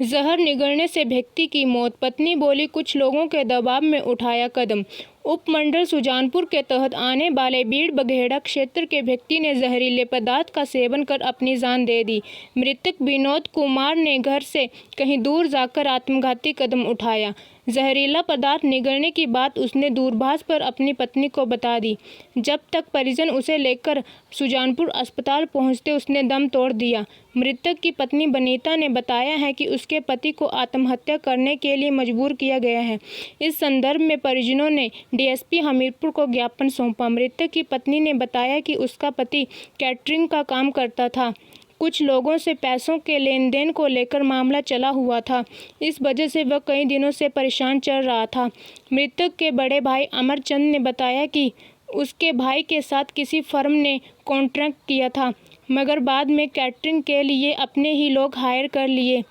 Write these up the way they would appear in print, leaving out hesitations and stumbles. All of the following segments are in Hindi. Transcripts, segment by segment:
जहर निगलने से व्यक्ति की मौत, पत्नी बोली कुछ लोगों के दबाव में उठाया कदम। उपमंडल सुजानपुर के तहत आने वाले बीड़ बघेड़ा क्षेत्र के व्यक्ति ने जहरीले पदार्थ का सेवन कर अपनी जान दे दी। मृतक विनोद कुमार ने घर से कहीं दूर जाकर आत्मघाती कदम उठाया। जहरीला पदार्थ निगलने की बात उसने दूरभाष पर अपनी पत्नी को बता दी। जब तक परिजन उसे लेकर सुजानपुर अस्पताल पहुंचते उसने दम तोड़ दिया। मृतक की पत्नी बनीता ने बताया है कि उसके पति को आत्महत्या करने के लिए मजबूर किया गया है। इस संदर्भ में परिजनों ने डीएसपी हमीरपुर को ज्ञापन सौंपा। मृतक की पत्नी ने बताया कि उसका पति कैटरिंग का काम करता था। कुछ लोगों से पैसों के लेन देन को लेकर मामला चला हुआ था। इस वजह से वह कई दिनों से परेशान चल रहा था। मृतक के बड़े भाई अमरचंद ने बताया कि उसके भाई के साथ किसी फर्म ने कॉन्ट्रैक्ट किया था, मगर बाद में कैटरिंग के लिए अपने ही लोग हायर कर लिए।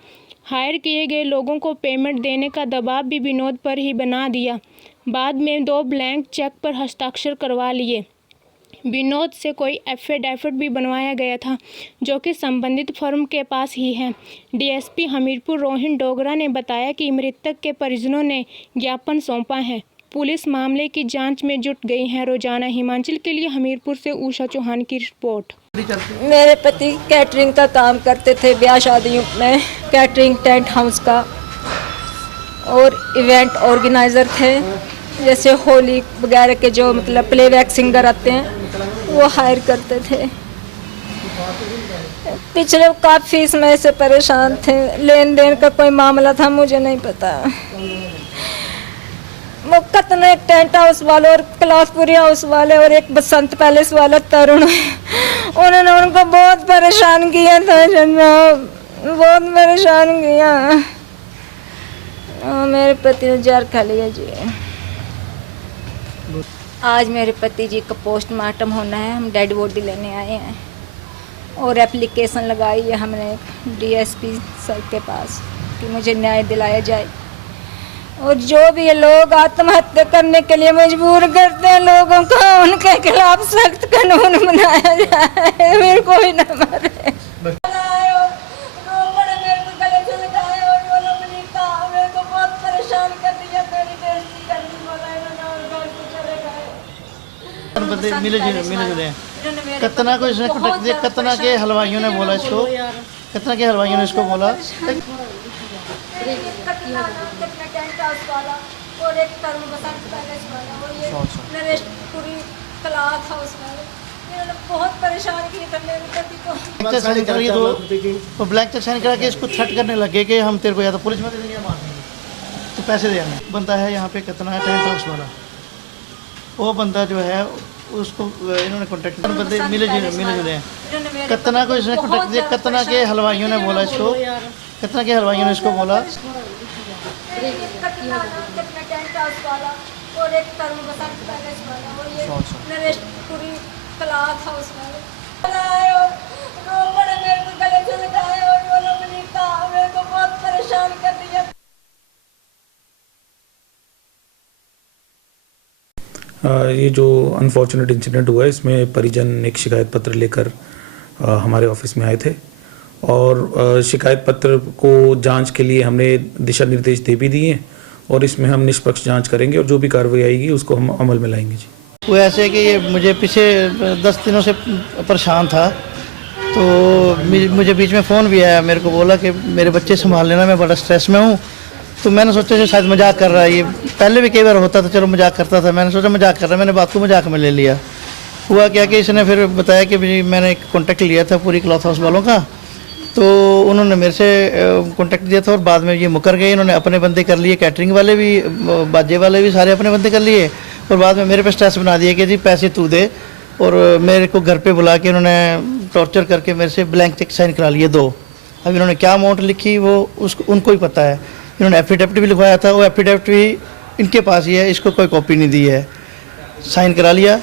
हायर किए गए लोगों को पेमेंट देने का दबाव भी विनोद पर ही बना दिया। बाद में 2 ब्लैंक चेक पर हस्ताक्षर करवा लिए। विनोद से कोई एफिडेविट भी बनवाया गया था, जो कि संबंधित फर्म के पास ही है। डीएसपी हमीरपुर रोहिन डोगरा ने बताया कि मृतक के परिजनों ने ज्ञापन सौंपा है। पुलिस मामले की जांच में जुट गई है। रोजाना हिमाचल के लिए हमीरपुर से उषा चौहान की रिपोर्ट। मेरे पति कैटरिंग का काम करते थे, ब्याह शादियों में कैटरिंग, टेंट हाउस का, और इवेंट ऑर्गेनाइजर थे। जैसे होली वगैरह के जो मतलब प्लेबैक सिंगर आते हैं वो हायर करते थे। पिछले काफ़ी समय से परेशान थे। लेन देन का कोई मामला था मुझे नहीं पता। मुकत ने टेंट हाउस वाले और क्लासपुरी हाउस वाले और एक बसंत पैलेस वाला तरुण, उन्होंने उनको बहुत परेशान किया था जनाब, बहुत परेशान किया। मेरे पति ने जहर खा लिया जी। आज मेरे पति जी का पोस्टमार्टम होना है। हम डेड बॉडी लेने आए हैं और एप्लीकेशन लगाई है हमने डीएसपी सर के पास कि मुझे न्याय दिलाया जाए। और जो भी ये लोग आत्महत्या करने के लिए मजबूर करते हैं लोगों को, उनके खिलाफ सख्त कानून बनाया जाए। मेरे को भी न मारे। मिले जुले कितना को इसने कटक दिया, कितना के हलवाइयों ने बोला इसको, कितना के हलवाइयों ने इसको बोला। बहुत परेशान किया था मेरे पति को। तो ब्लैक चेक साइन करा के इसको थ्रेट करने लगे कि हम तेरे को या तो पुलिस में दे देंगे या मार देंगे, तो पैसे देना बनता है। यहाँ पे कितना है टेंट हाउस वाला, वो बंदा जो है उसको इन्होंने कॉन्टेक्ट बंदे मिले जुले कितना को इसने कॉन्टेक्ट दिया, कितना के हलवाइयों ने बोला इसको, कितना के हलवाइयों ने इसको बोला। ये जो अनफॉर्चुनेट इंसिडेंट हुआ है, इसमें परिजन एक शिकायत पत्र लेकर हमारे ऑफिस में आए थे और शिकायत पत्र को जांच के लिए हमने दिशा निर्देश दे भी दिए हैं और इसमें हम निष्पक्ष जांच करेंगे और जो भी कार्रवाई आएगी उसको हम अमल में लाएंगे जी। वो ऐसे कि ये मुझे पीछे 10 दिनों से परेशान था, तो मुझे बीच में फ़ोन भी आया, मेरे को बोला कि मेरे बच्चे संभाल लेना, मैं बड़ा स्ट्रेस में हूँ। तो मैंने सोचा कि शायद मजाक कर रहा है, ये पहले भी कई बार होता था, चलो मजाक करता था, मैंने सोचा मजाक कर रहा है, मैंने बात को मजाक में ले लिया। हुआ क्या कि इसने फिर बताया कि मैंने एक कॉन्टैक्ट लिया था पूरी क्लॉथ हाउस वालों का, तो उन्होंने मेरे से कॉन्टैक्ट दिया था और बाद में ये मुकर गए। इन्होंने अपने बंदे कर लिए, कैटरिंग वाले भी, बाजे वाले भी, सारे अपने बंदे कर लिए और बाद में मेरे पे स्ट्रेस बना दिया कि जी पैसे तू दे, और मेरे को घर पे बुला के इन्होंने टॉर्चर करके मेरे से ब्लैंक चेक साइन करा लिए 2। अब इन्होंने क्या अमाउंट लिखी वो उनको ही पता है। इन्होंने एफिडेविट भी लिखवाया था, वो एफिडेविट भी इनके पास ही है, इसको कोई कॉपी नहीं दी है। साइन करा लिया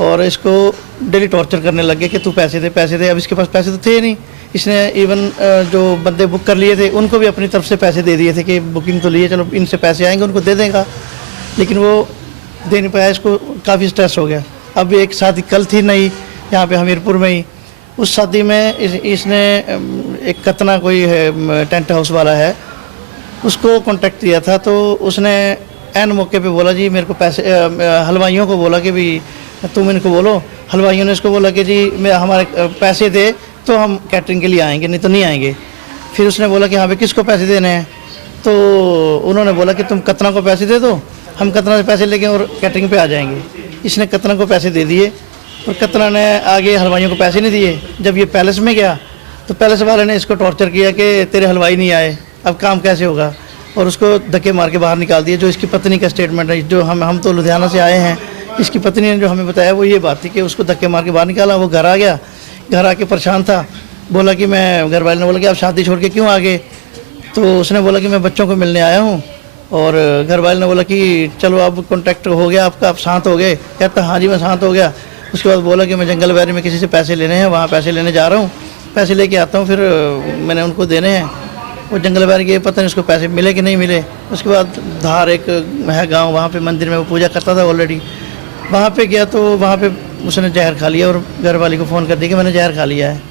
और इसको डेली टॉर्चर करने लगे कि तू पैसे दे पैसे दे। अब इसके पास पैसे तो थे नहीं। इसने इवन जो बंदे बुक कर लिए थे उनको भी अपनी तरफ से पैसे दे दिए थे कि बुकिंग तो लिए, चलो इनसे पैसे आएंगे उनको दे देगा, लेकिन वो दे नहीं पाया। इसको काफ़ी स्ट्रेस हो गया। अब एक शादी कल थी नहीं यहाँ पे हमीरपुर में ही, उस शादी में इसने एक कतना कोई है टेंट हाउस वाला है, उसको कांटेक्ट किया था। तो उसने एन मौके पे बोला जी मेरे को पैसे, हलवाइयों को बोला कि भी तुम इनको बोलो। हलवाइयों ने इसको बोला कि जी मैं हमारे पैसे दे तो हम कैटरिंग के लिए आएंगे, नहीं तो नहीं आएंगे। फिर उसने बोला कि हाँ भाई किसको पैसे देने हैं, तो उन्होंने बोला कि तुम कतना को पैसे दे दो, हम कतना से पैसे लेके और कैटरिंग पे आ जाएंगे। इसने कतना को पैसे दे दिए और कतना ने आगे हलवाइयों को पैसे नहीं दिए। जब ये पैलेस में गया तो पैलेस वाले ने इसको टॉर्चर किया कि तेरे हलवाई नहीं आए, अब काम कैसे होगा, और उसको धक्के मार के बाहर निकाल दिया। जो इसकी पत्नी का स्टेटमेंट है, जो हम तो लुधियाना से आए हैं, इसकी पत्नी ने जो हमें बताया वो ये बात थी कि उसको धक्के मार के बाहर निकाला। वो घर आ गया, घर आके परेशान था, बोला कि मैं, घर वाले ने बोला कि आप शादी छोड़ के क्यों आ गए, तो उसने बोला कि मैं बच्चों को मिलने आया हूँ। और घर वाले ने बोला कि चलो अब कॉन्टैक्ट हो गया आपका, आप शांत हो गए। कहता हाँ जी मैं शांत हो गया। उसके बाद बोला कि मैं जंगल बैरी में किसी से पैसे लेने हैं, वहाँ पैसे लेने जा रहा हूँ, पैसे लेके आता हूँ, फिर मैंने उनको देने हैं। वो जंगल बैरी के पता नहीं उसको पैसे मिले कि नहीं मिले। उसके बाद धार एक है गाँव, वहाँ पर मंदिर में वो पूजा करता था ऑलरेडी, वहाँ पे गया तो वहाँ पे उसने जहर खा लिया और घर वाली को फ़ोन कर दिया कि मैंने जहर खा लिया है।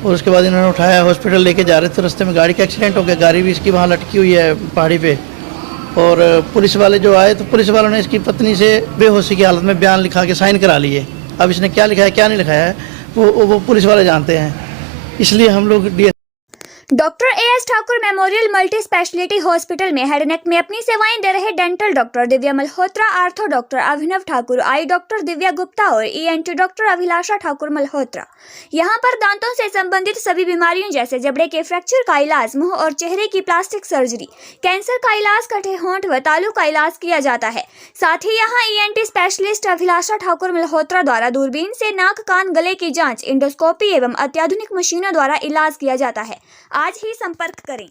और उसके बाद इन्होंने उठाया, हॉस्पिटल लेके जा रहे थे, रास्ते में गाड़ी का एक्सीडेंट हो गया। गाड़ी भी इसकी वहाँ लटकी हुई है पहाड़ी पे। और पुलिस वाले जो आए तो पुलिस वालों ने इसकी पत्नी से बेहोशी की हालत में बयान लिखा के साइन करा लिए। अब इसने क्या लिखा है क्या नहीं लिखाया है वो पुलिस वाले जानते हैं। इसलिए हम लोग doctor AS Thakur memorial multi speciality hospital में हेड नेक में अपनी सेवाएं दे रहे dental doctor Divya Malhotra, ortho doctor Abhinav Thakur, eye doctor Divya Gupta और ईएनटी डॉक्टर अभिलाषा ठाकुर मल्होत्रा यहां पर दांतों से संबंधित सभी बीमारियों जैसे जबड़े के फ्रैक्चर का इलाज, मुंह और चेहरे की प्लास्टिक सर्जरी, कैंसर का इलाज, कटे होंठ व तालू का इलाज किया जाता है। साथ ही यहाँ ईएनटी स्पेशलिस्ट अभिलाषा ठाकुर मल्होत्रा द्वारा दूरबीन से नाक, कान, गले की जाँच, इंडोस्कोपी एवं अत्याधुनिक मशीनों द्वारा इलाज किया जाता है। आज ही संपर्क करें।